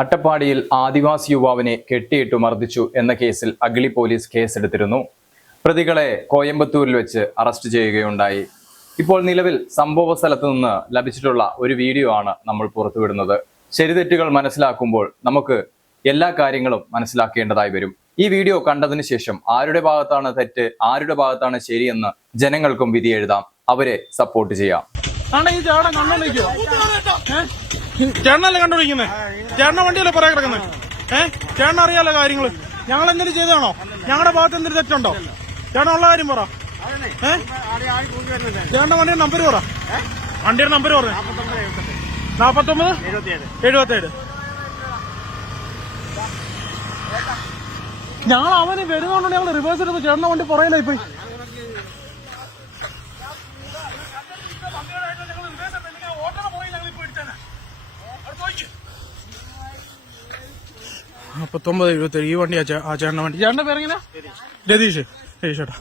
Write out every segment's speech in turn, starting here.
അട്ടപ്പാടിയിൽ ആദിവാസി യുവാവിനെ കെട്ടിയിട്ടു മർദ്ദിച്ചു എന്ന കേസിൽ അഗളി പോലീസ് കേസെടുത്തിരുന്നു. പ്രതികളെ കോയമ്പത്തൂരിൽ വെച്ച് അറസ്റ്റ് ചെയ്യുകയുണ്ടായി. ഇപ്പോൾ നിലവിൽ സംഭവ സ്ഥലത്ത് നിന്ന് ലഭിച്ചിട്ടുള്ള ഒരു വീഡിയോ ആണ് നമ്മൾ പുറത്തുവിടുന്നത്. ശരിതെറ്റുകൾ മനസ്സിലാക്കുമ്പോൾ നമുക്ക് എല്ലാ കാര്യങ്ങളും മനസ്സിലാക്കേണ്ടതായി വരും. ഈ വീഡിയോ കണ്ടതിന് ശേഷം ആരുടെ ഭാഗത്താണ് തെറ്റ്, ആരുടെ ഭാഗത്താണ് ശരിയെന്ന് ജനങ്ങൾക്കും വിധി എഴുതാം. അവരെ സപ്പോർട്ട് ചെയ്യാം. ചേട്ടനല്ലേ കണ്ടുപിടിക്കുന്നത്? ചേട്ടന വണ്ടിയല്ലേ പുറകെ കിടക്കുന്നത്? ചേട്ടൻ അറിയാലോ കാര്യങ്ങള്. ഞങ്ങൾ എന്തെങ്കിലും ചെയ്താണോ? ഞങ്ങളുടെ ഭാഗത്ത് എന്തെങ്കിലും തെറ്റുണ്ടോ? ചേട്ടൻ ഉള്ള കാര്യം പറ. ചേട്ടന്റെ വണ്ടിയുടെ നമ്പർ പറ. വണ്ടിയുടെ നമ്പർ പറ. 4977. ഞങ്ങൾ അവന് വരുന്നോണ്ട് ഞങ്ങൾ റിവേഴ്സ് എടുത്ത് ചേട്ടന്റെ വണ്ടി പുറയിലായി പോയി. ഈ വണ്ടി ആ ചേട്ടന്റെ വണ്ടി. ചേട്ടന്റെ പേരെങ്ങനെ? രതീഷ്. ചേട്ടാ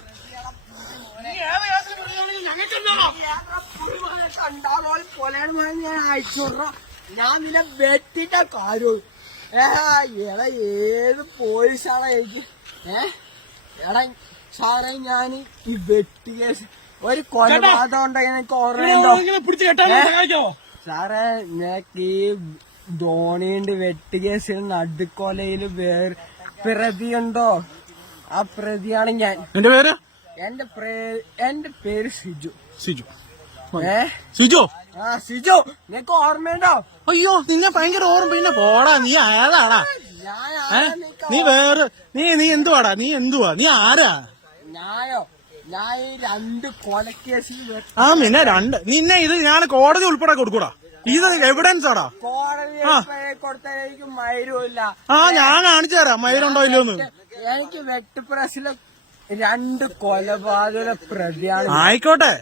ഞാൻ നിന്നെ വെട്ടിട്ട കാര്യം എടാ ഏത് പോലീസാണ് എനിക്ക് എടാ സാറേ ഞാൻ ഈ വെട്ടി കേസ് ഒരു കൊലപാതകം ഉണ്ടെങ്കിൽ എനിക്ക് ഓർമ്മയുണ്ടോ സാറേ? നിനക്ക് ഈ ധോണിയുണ്ട് വെട്ടി കേസിൽ നടുക്കൊലയില് വേറെ പ്രതിയുണ്ടോ? ആ പ്രതിയാണ് ഞാൻ. എന്റെ പേര് എന്റെ പേര് സിജു. സിജു സിജു നിനക്ക് ഓർമ്മയുണ്ടോ? അയ്യോ നിന്നെ ഭയങ്കര ഓർമ്മ. പിന്നെ പോടാ, നീ ഏതാടാ? നീ വേറെ നീ എന്തുവാടാ? നീ ആരാ? ഞാൻ ഈ 2 കൊലക്കേസിൽ പിന്നെ 2 നിന്നെ ഇത് ഞാൻ കോടതി ഉൾപ്പെടെ കൊടുക്കൂടാ. ഇത് എവിഡൻസ് ആടാ. കോടതി കൊടുത്താൽ മൈരുമില്ല. ഞാൻ കാണിച്ചു തരാം മൈരുണ്ടോ ഇല്ലോന്ന്. എനിക്ക് വെട്ടുപ്രസിലെ 2 കൊലപാതക പ്രതിയാണ്. ആയിക്കോട്ടെ.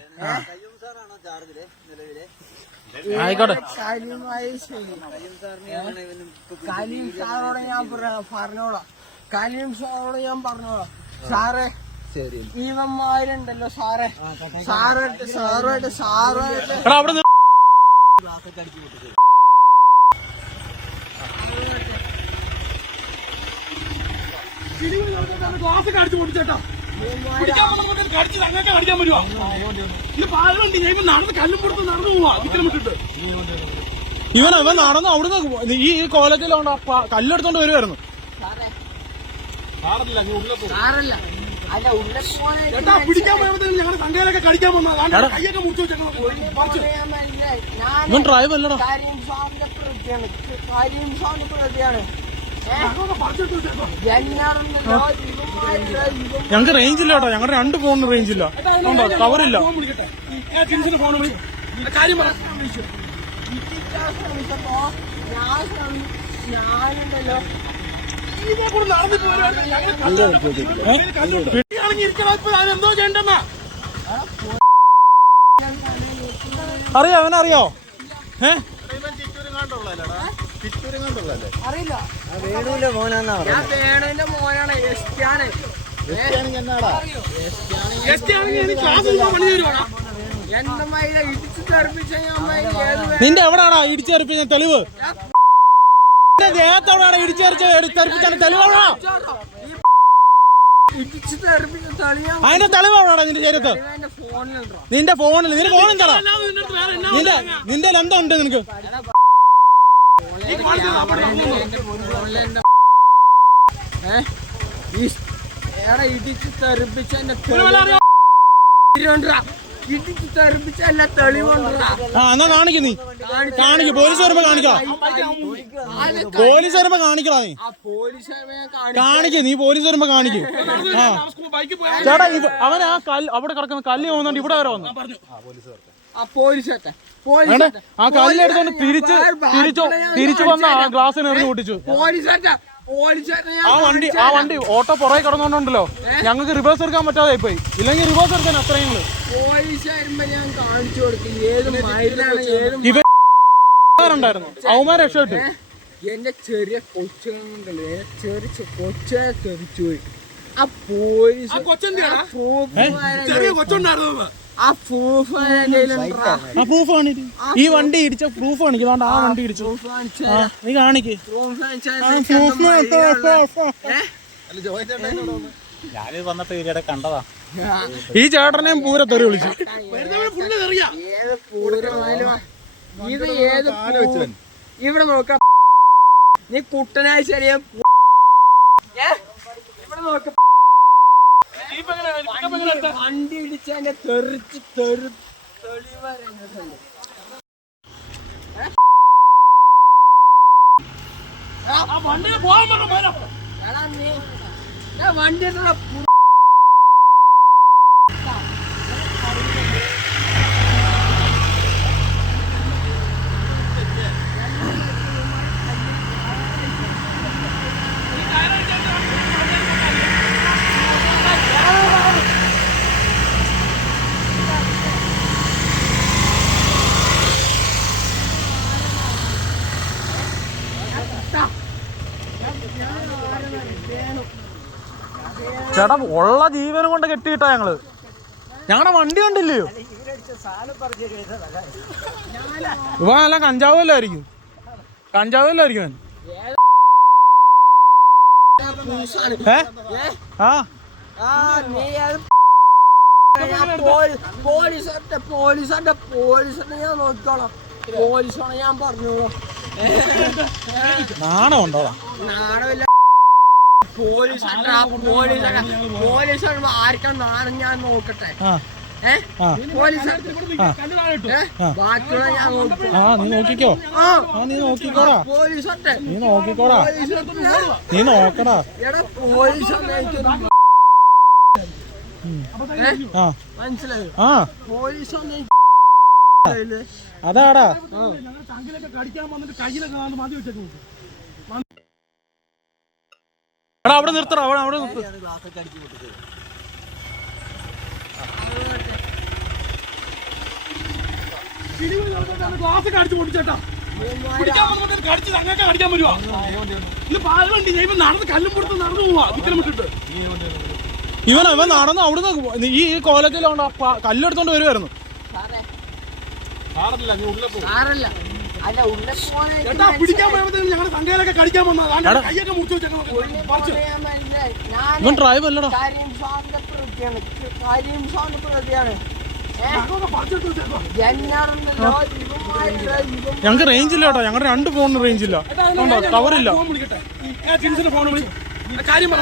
കലീം സാറോട് ഞാൻ പറഞ്ഞോളാം. സാറേ ഇവന്മാരുണ്ടല്ലോ സാറേ, സാറുമായിട്ട് ഇവൻ നടന്നു അവിടുന്ന് ഈ കോലത്തിലോണ്ട് കല്ലെടുത്തോണ്ട് വരുമായിരുന്നു. ഇവൻ ഡ്രൈവ് അല്ലടാ. ഞങ്ങക്ക് റേഞ്ച് ഇല്ല കേട്ടോ. ഞങ്ങളുടെ 2 ഫോണിന് റേഞ്ച് ഇല്ല, കവറില്ല. ഞാനുണ്ടല്ലോ എന്തോ ചെയ്യണ്ടെന്നാ അറിയോ? അവനറിയോ? അറിയില്ല. വേണുവിന്റെ മോനാണ്. വേണുവിന്റെ മോനാണ്. നിന്റെ എവിടാണോ ഇടിച്ചെറിപ്പിച്ച തെളിവ്? ദേഹത്തോടാണ് ഇടിച്ചെറിപ്പിച്ചാൽ തെളിവാണോ? അതിന്റെ തെളിവാണോടാ നിന്റെ ശരീരത്ത്? നിന്റെ ഫോണിൽ എന്താടാ? നിന്റെ എന്താ ഉണ്ട് നിനക്ക്? ഇടിച്ച് തെറിപ്പിച്ച എല്ലാ തെളിവുണ്ടാ. എന്നാ കാണിക്ക്. നീ കാണിക്ക്. പോലീസ് വരുമ്പോ കാണിക്കാം. പോലീസ് വരുമ്പോ കാണിക്കടാ. നീ കാണിക്ക്. നീ പോലീസ് വരുമ്പോ കാണിക്ക്. ചേട്ടാ അവൻ അവിടെ കിടക്കുന്ന കല്ല് പോകുന്നുണ്ട്. ഇവിടെ വരെ വന്നു. ആ കല്ലെടുത്തോണ്ട് തിരിച്ചു വന്ന ആ ഗ്ലാസ്സിന് എറിഞ്ഞു പൊട്ടിച്ചു. ആ വണ്ടി ഓട്ടോ പുറകെ കിടന്നോണ്ടല്ലോ ഞങ്ങൾക്ക് റിവേഴ്സ് എടുക്കാൻ പറ്റാതെ പോയി. ഇല്ലെങ്കിൽ റിവേഴ്സ് എടുക്കാൻ അത്രയും ഉണ്ടായിരുന്നു. അവന്മാരെ രക്ഷപ്പെട്ടു. എന്റെ ചെറിയ കൊച്ചുണ്ടല്ലോ, കൊച്ചുകാരെ തെറിച്ചു പോയി. ആ പോലീസ് ആ പ്രൂഫ് ആ പ്രൂഫ് കാണിക്ക്. ഈ വണ്ടി ഇടിച്ച പ്രൂഫ് കാണിക്കും. അതുകൊണ്ട് ആ വണ്ടി ഇടിച്ചു. ആ നീ കാണിക്ക്. ഞാനിത് വന്നിട്ട് ഇതിടെ കണ്ടതാ. ഈ ചേട്ടനെയും പൂര തെറി വിളിച്ചു. ഇത് ഏത് ഇവിടെ നോക്കാം. നീ കുട്ടനായ ശരിയാ. ഇവിടെ നോക്ക വണ്ടി ഇടിച്ചതിന്റെ തെറിച്ച് തെളിവരെ വണ്ടി ചേട്ടാ ഉള്ള ജീവനും കൊണ്ട് കെട്ടിയിട്ടാ ഞങ്ങളുടെ വണ്ടി കണ്ടില്ലയോ? ഇവ നല്ല കഞ്ചാവല്ലായിരിക്കും. കഞ്ചാവല്ലായിരിക്കും. പോലീസിന്റെ ഞാൻ നോക്കിക്കോളാം. പോലീസാണ് ഞാൻ പറഞ്ഞോളാം. നാണം ഉണ്ടോ? നാണമില്ല. പോലീസാണ് ആർക്കും നാണം ഞാൻ നോക്കട്ടെ. ബാക്കിയുള്ള ഞാൻ നോക്കും. നീ നോക്കിക്കോ. നീ നോക്കിക്കോടാ. പോലീസട്ടെ നീ നോക്കിക്കോടാ. നീ നോക്കടാ. എടാ പോലീസാണ് മനസ്സിലായോ? പോലീസാണ് അതാടാ. എടാ അവിടെ നിർത്തടാ. അവിടെ നിർത്ത്. ഗ്ലാസ് കടിച്ചു പൊട്ടിച്ചേട്ടാ. കടിക്കാൻ പറ്റുവാ. ഇത് പാലുണ്ട്. ഞാൻ ഇവൻ നടന്ന് കല്ലും പുറത്ത് നടന്നു പോവാ. വിക്രമിട്ടിട്ട് ഇവൻ നടന്ന് അവിടുന്ന് ഈ കോലത്തിൽ കല്ലെടുത്തോണ്ട് വരുമായിരുന്നു. ചേട്ടാ പിടിക്കാൻ പോയപ്പോഴത്തേക്കും ഞങ്ങളുടെ സംഘയിലൊക്കെ കടിക്കാൻ വന്നതാണ്. കൈയൊക്കെ മുറിച്ചു വെച്ചേക്കുന്നത്. ഇവൻ ഡ്രൈവ് അല്ലടാ. ഞങ്ങക്ക് റേഞ്ച് ഇല്ല കേട്ടോ. ഞങ്ങളുടെ 2 ഫോണിന് റേഞ്ച് ഇല്ല. ടവറില്ല. ഫോൺ വിളി. കാര്യം പറ.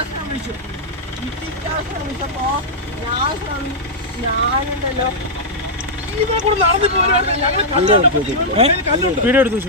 ഞാനുണ്ടല്ലോ ഇതിനെ കൂടെ നടന്നു പോരുവായിരുന്നു. വീഡിയോ എടുത്തു.